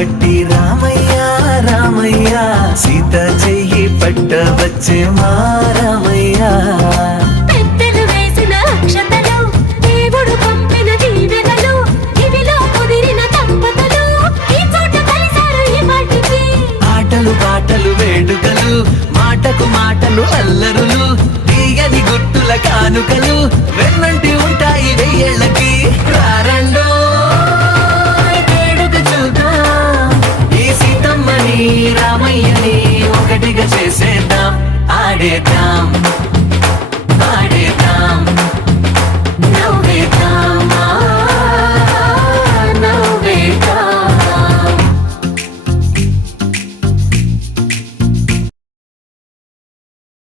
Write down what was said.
పట్టి రామయ్య రామయ్య సీత చెయ్యి పట్ట వచ్చే మా రామయ్య పెద్దలు వేసిన అక్షతలు దేవుడు పంపిన దీవెనలు ఇవిలో కుదిరిన దంపతులు ఈ చోట కలిసారు ఈ పాటికి ఆటలు పాటలు వేడుకలు మాటకు మాటలు అల్లరులు తీయని గుర్తుల కానుకలు వెన్నంటి ఉంటాయి వెయ్యేళ్ళకి రారండో వేడుక చూద్దాం ఈ సీతమ్మని రామయ్యని ఒకటిగా చేసేద్దాం ఆడేద్దాం